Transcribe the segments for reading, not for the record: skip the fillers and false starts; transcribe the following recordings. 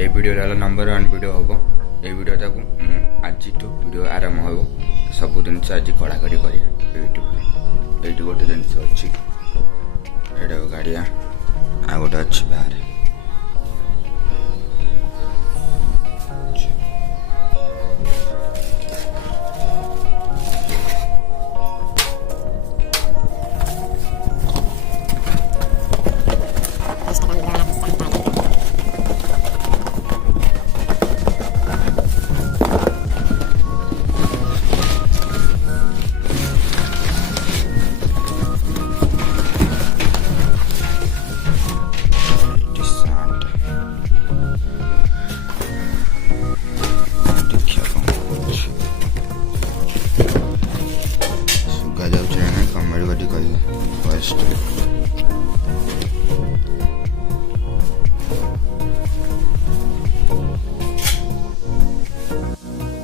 ये video number 1 video हम ये वीडियो आज वीडियो आरंभ हो सब जिन आज कड़ाकड़ी कर गोटे जिन अच्छी गाड़िया आ गोटे अच्छी बाहर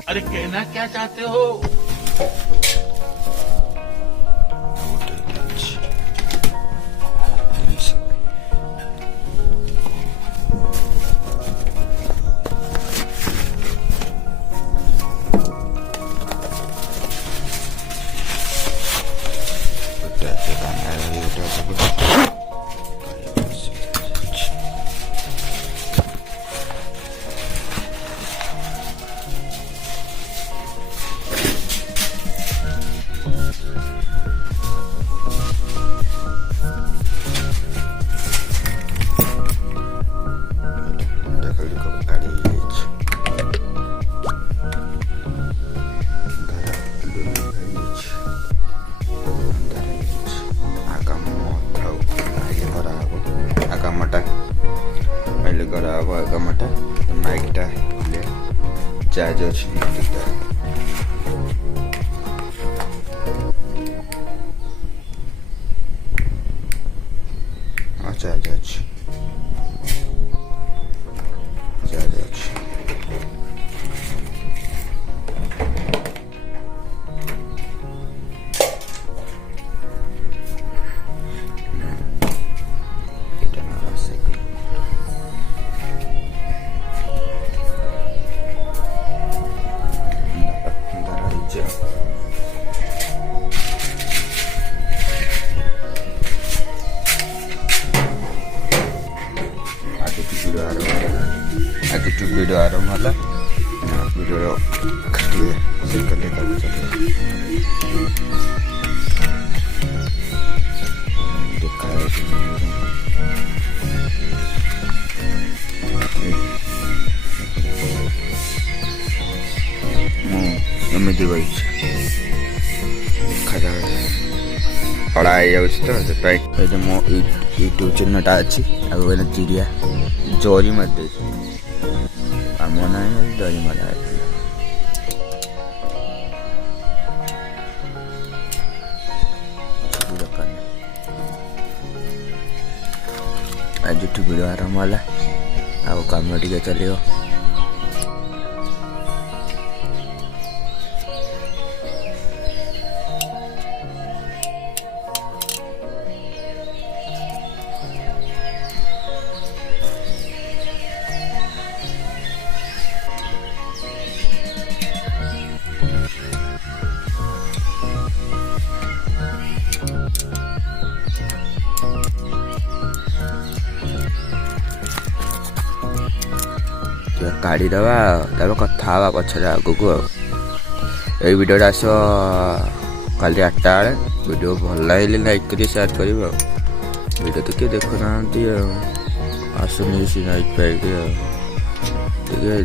अरे कहना क्या चाहते हो? गमटा माइकटा चार्ज अच्छी चार्ज अच्छी चार्ज अच्छी वीडियो आरंभ होला वीडियो एमती बी खड़ा तो मो यूट्यूब चैनल अच्छी आगे चिड़िया जोरी मत आम ना दरी मारा आज वीडियो आरंभ होला आ काम टे चलो काढ़ी दबा तब कथा पचर आग को ये वीडियो आस काली 8टा बेले वीडियो भल लगे लाइक कर शेयर कर वीडियो तो किए देखुना आसुनी लाइक फाइक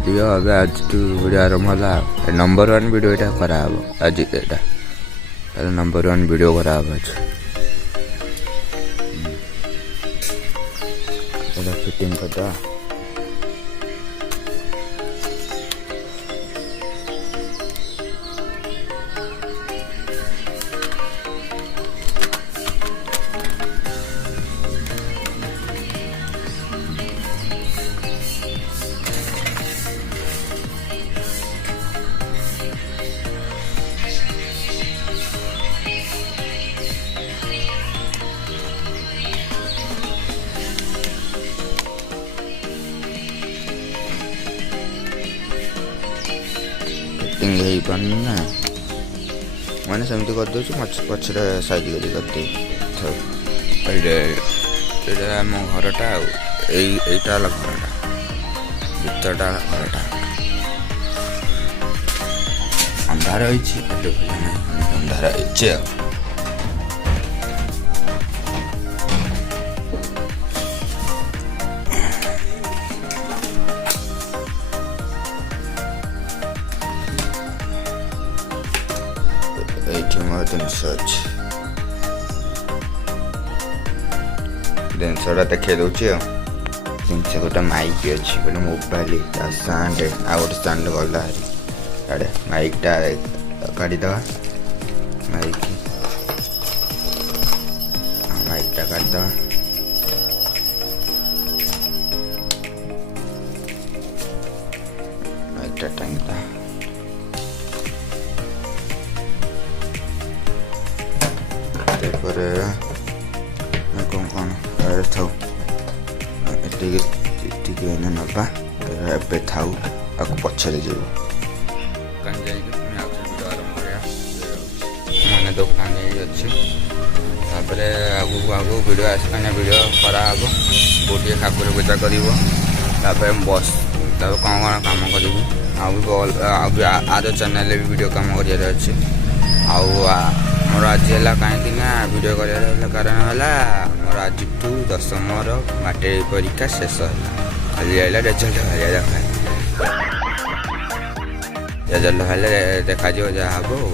दियो अब आज वीडियो आरंभ होला नंबर 1 वीडियो यहाँ कराब आज यहाँ नंबर 1 वीडियो कराब आज फिटिंग करदा ସେଟିଂ ହେଇପାରୁନି ନା, ମାନେ ସେମିତି କରିଦେଉଛି ପଛରେ ସାଇଜ୍ କରିଦେଇ ଏଇଟା ଆମ ଘରଟା। ଆଉ ଏଇଟା ହେଲା ଘରଟା, ଭିତରଟା ହେଲା ଘରଟା। ଅନ୍ଧାର ହେଇଛି, ଅନ୍ଧାର ହେଇଛି ଆଉ। ଏଇଠି ମୋର ଜିନିଷ ଅଛି, ଜିନିଷଟା ଦେଖେଇ ଦଉଛି ଆଉ। ଜିନିଷ ଗୋଟେ ମାଇକ୍ ଅଛି, ଗୋଟେ ମୋବାଇଲ, ତା ଷ୍ଟାଣ୍ଡ, ଆଉ ଗୋଟେ ଷ୍ଟାଣ୍ଡ ଗଲା ଆଡ଼େ। ମାଇକ୍ଟା କାଢ଼ିଦେବା, ମାଇକ୍ଟା କାଢ଼ିଦେବା। ମାଇକ୍ଟା ଟାଙ୍ଗିଦେବା। ତାପରେ କ'ଣ ଥାଉ, ଏଠିକି ନେବା, ଏବେ ଥାଉ, ଆକୁ ପଛରେ ଯିବ। ଦୋକାନ ଯାଇକି ପୁଣି ଆଉ ଭିଡ଼ିଓ ଆରମ୍ଭ କରିବା। ମାନେ ଦୋକାନ ଅଛି, ତାପରେ ଆଗକୁ ଭିଡ଼ିଓ ଆସିପାନେ ଭିଡ଼ିଓ କରାହେବ। ଗୋଟିଏ ଠାକୁର ପୂଜା କରିବ, ତାପରେ ତାପରେ କ'ଣ କାମ କରିବି। ଆଉ ବି ଆର ଚ୍ୟାନେଲରେ ବି ଭିଡ଼ିଓ କାମ କରିବାର ଅଛି। ଆଉ ମୋର ଆଜି ହେଲା କାହିଁକି ନା ଭିଡ଼ିଓ କରିବାର ହେଲା କାରଣ ହେଲା ମୋର ଆଜିଠୁ 10ମର ମାଟ୍ରିକ ପରୀକ୍ଷା ଶେଷ ହେଲା। ଆଜି ହେଲା ରେଜଲ୍ଟ ବାହାରିବା ଦରକାର। ରେଜଲ୍ଟ ବାହାରିଲେ ଦେଖାଯିବ ଯାହା ହବ ଆଉ।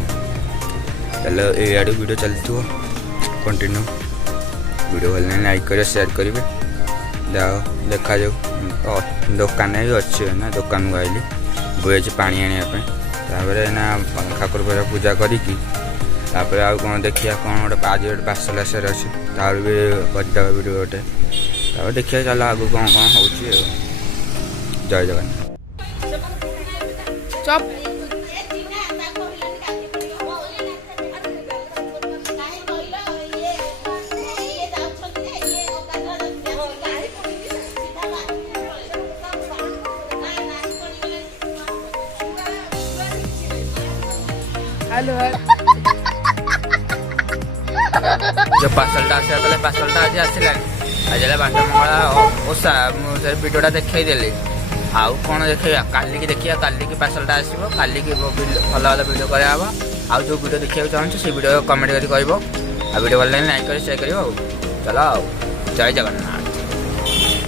ତାହେଲେ ଏଇଆଡ଼ୁ ଭିଡ଼ିଓ ଚାଲିଥିବ କଣ୍ଟିନ୍ୟୁ। ଭିଡ଼ିଓ ଭଲ ଲାଗିଲେ ଲାଇକ୍ କରିବେ, ସେୟାର କରିବେ। ଯାଅ ଦେଖାଯାଉ। ଦୋକାନରେ ବି ଅଛି ନା, ଦୋକାନକୁ ଆଇଲି ବୋଇଛି ପାଣି ଆଣିବା ପାଇଁ। ତାପରେ ନା ଠାକୁର ପୂଜା କରିକି ତାପରେ ଆଉ କ'ଣ ଦେଖିବା, କ'ଣ ଗୋଟେ ଆଜି ଗୋଟେ ପାର୍ସଲ ଆସିବାର ଅଛି, ତାପରେ ବି କରିଦେବା ଭିଡ଼ିଓ ଗୋଟେ। ତାପରେ ଦେଖିବା ଚାଲ ଆଗକୁ କ'ଣ ହେଉଛି ଆଉ। ଜୟ ଜଗନ୍ନାଥ। जो पार्सलटा आसा था, पार्सलटा आज आसलानी। आज बाटा मंगला ओषा, मुझे भिडियोटा देखी आउ कौन देखा काली की देखिए, काली की पार्सलटा आसो, काली की भल भल भिडियो कराब। आउ जो भिडियो देखा चाहूँ से भिडियो कमेंट कर भिडियो भल लगे लाइक कर शेयर कर। चलो जय जगन्नाथ।